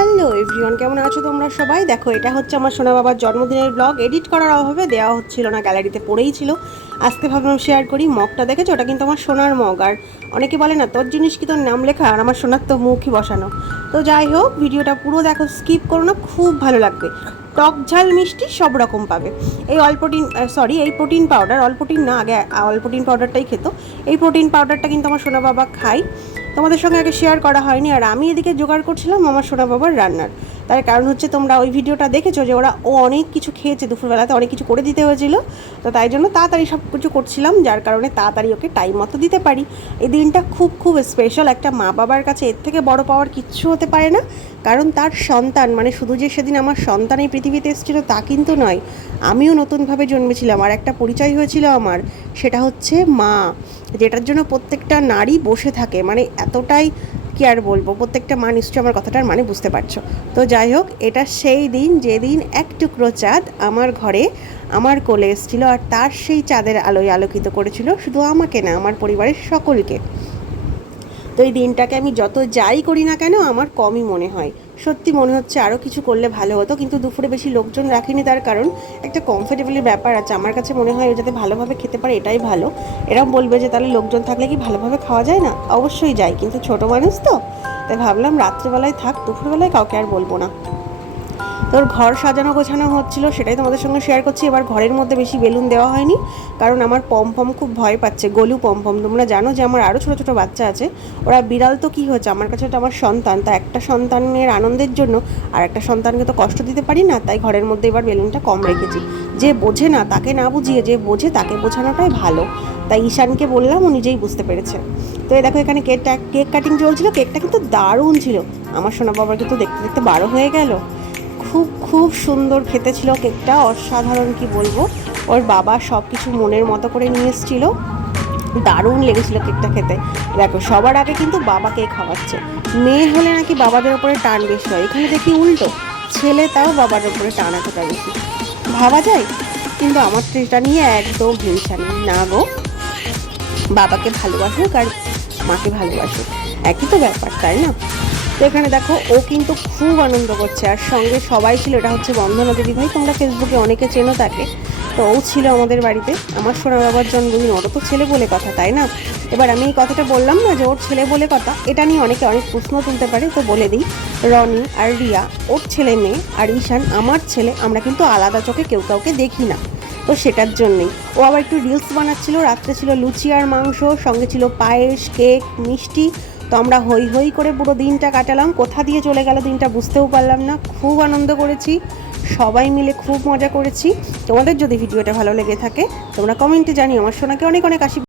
Hello everyone, কেমন আছো তোমরা সবাই? দেখো, এটা হচ্ছে আমার সোনা বাবার জন্মদিনের ব্লগ। এডিট করার অভাবে দেওয়া হচ্ছিল না, গ্যালারিতে পড়েই ছিল। আজকে ভাবলাম শেয়ার করি। মগটা দেখেছো? ওটা কিন্তু আমার সোনার মগ। আর অনেকে বলে না তোর জিনিস কি তোর নাম লেখা, আর আমার সোনার তো মুখই বসানো। তো যাই হোক, ভিডিওটা পুরো দেখো, স্কিপ করো না, খুব ভালো লাগবে। টক ঝাল মিষ্টি সব রকম পাবে। এই এই প্রোটিন পাউডার, অল্পটিন না, আগে অল্পটিন পাউডারটাই খেত। এই প্রোটিন পাউডারটা কিন্তু আমার সোনা বাবা খায়। তোমাদের সঙ্গে আগে শেয়ার করা হয়নি। আর আমি এদিকে জোগাড় করছিলাম আমার সোনা বাবার রান্নার। তার কারণ হচ্ছে, তোমরা ওই ভিডিওটা দেখেছো যে ও অনেক কিছু খেয়েছে, দুপুরবেলাতে অনেক কিছু করে দিতে হয়েছিল। তো তাই জন্য তাড়াতাড়ি সব কিছু করছিলাম, যার কারণে তাড়াতাড়ি ওকে টাইম মতো দিতে পারি। এই দিনটা খুব খুব স্পেশাল। একটা মা বাবার কাছে এর থেকে বড় পাওয়ার কিচ্ছু হতে পারে না। কারণ তার সন্তান, মানে শুধু যে সেদিন আমার সন্তান এই পৃথিবীতে এসেছিল তা কিন্তু নয়, আমিও নতুনভাবে জন্মেছিলাম। আর একটা পরিচয় হয়েছিল আমার, সেটা হচ্ছে মা, যেটার জন্য প্রত্যেকটা নারী বসে থাকে। মানে এতটাই কি আর বলবো, প্রত্যেকটা মা নিশ্চয়ই আমার কথাটার মানে বুঝতে পারছো। তো যাই হোক, এটা সেই দিন যেদিন এক টুকরো চাঁদ আমার ঘরে আমার কোলে এসেছিলো, আর তার সেই চাঁদের আলোয় আলোকিত করেছিল শুধু আমাকে না, আমার পরিবারের সকলকে। তো এই দিনটাকে আমি যত যাই করি না কেন আমার কমই মনে হয়। সত্যি মনে হচ্ছে আরও কিছু করলে ভালো হতো, কিন্তু দুপুরে বেশি লোকজন রাখিনি। তার কারণ একটা কমফোর্টেবলের ব্যাপার আছে। আমার কাছে মনে হয় ও যাতে ভালোভাবে খেতে পারে এটাই ভালো। এরকম বলবে যে তাহলে লোকজন থাকলে কি ভালোভাবে খাওয়া যায় না? অবশ্যই যায়, কিন্তু ছোট মানুষ তো, তাই ভাবলাম রাত্রেবেলায় থাক, দুপুরবেলায় কাউকে আর বলবো না। তোর ঘর সাজানো গোছানো হচ্ছিল, সেটাই তোমাদের সঙ্গে শেয়ার করছি। এবার ঘরের মধ্যে বেশি বেলুন দেওয়া হয়নি, কারণ আমার পমপম খুব ভয় পাচ্ছে। গলু পমপম, তোমরা জানো যে আমার আরও ছোটো ছোটো বাচ্চা আছে। ওরা বিড়াল তো কী হয়েছে, আমার কাছে তো আমার সন্তান, তা একটা সন্তানের আনন্দের জন্য আর একটা সন্তানকে তো কষ্ট দিতে পারি না। তাই ঘরের মধ্যে এবার বেলুনটা কম রেখেছি। যে বোঝে না তাকে না বুঝিয়ে যে বোঝে তাকে বোঝানোটাই ভালো। তাই ঈশানকে বললাম, ও নিজেই বুঝতে পেরেছে। তো এই দেখো, এখানে কেক কাটিং চলছিল। কেকটা কিন্তু দারুণ ছিল। আমার সোনা বাবার কিন্তু দেখতে দেখতে 12 হয়ে গেল। খুব খুব সুন্দর খেতে ছিল কেকটা, অসাধারণ কি বলবো। ওর বাবা সব কিছু মনের মতো করে নিয়ে এসেছিলো, দারুণ লেগেছিল কেকটা খেতে। দেখো, সবার আগে কিন্তু বাবাকে খাওয়াচ্ছে। মেয়ে হলে নাকি বাবাদের ওপরে টান বেশি হয়, এখানে দেখি উল্টো। ছেলে তাও বাবার ওপরে টান এতটা বেশি, ভাবা যায়? কিন্তু আমার তো এটা নিয়ে একদম হিংসা নেই না গো। বাবাকে ভালোবাসুক আর মাকে ভালোবাসুক, একই তো ব্যাপার, তাই না? তো এখানে দেখো, ও কিন্তু খুব আনন্দ করছে, আর সঙ্গে সবাই ছিল। এটা হচ্ছে বন্ধনা দিদিভাই, তোমরা ফেসবুকে অনেকে চেনো তাকে। তো ও ছিল আমাদের বাড়িতে। আমার সোনা বাবার জন্মদিন, ওরও তো ছেলে বলে কথা, তাই না? এবার আমি এই কথাটা বললাম না যে ওর ছেলে বলে কথা, এটা নিয়ে অনেকে অনেক প্রশ্ন তুলতে পারে, তো বলে দিই। রনি আর রিয়া ওর ছেলে মেয়ে, আর ঈশান আমার ছেলে। আমরা কিন্তু আলাদা চোখে কেউ কাউকে দেখি না। তো সেটার জন্যেই ও আবার একটু রিলস বানাচ্ছিল। রাত্রে ছিল লুচি আর মাংস, সঙ্গে ছিল পায়েস, কেক, মিষ্টি। তো আমরা হই হই করে পুরো দিনটা কাটালাম। কোথা দিয়ে চলে গেল দিনটা বুঝতেও পারলাম না। খুব আনন্দ করেছি, সবাই মিলে খুব মজা করেছি। তোমাদের যদি ভিডিওটা ভালো লেগে থাকে, তোমরা কমেন্টে জানিও। আমার সোনাকে অনেক অনেক আশীর্বাদ।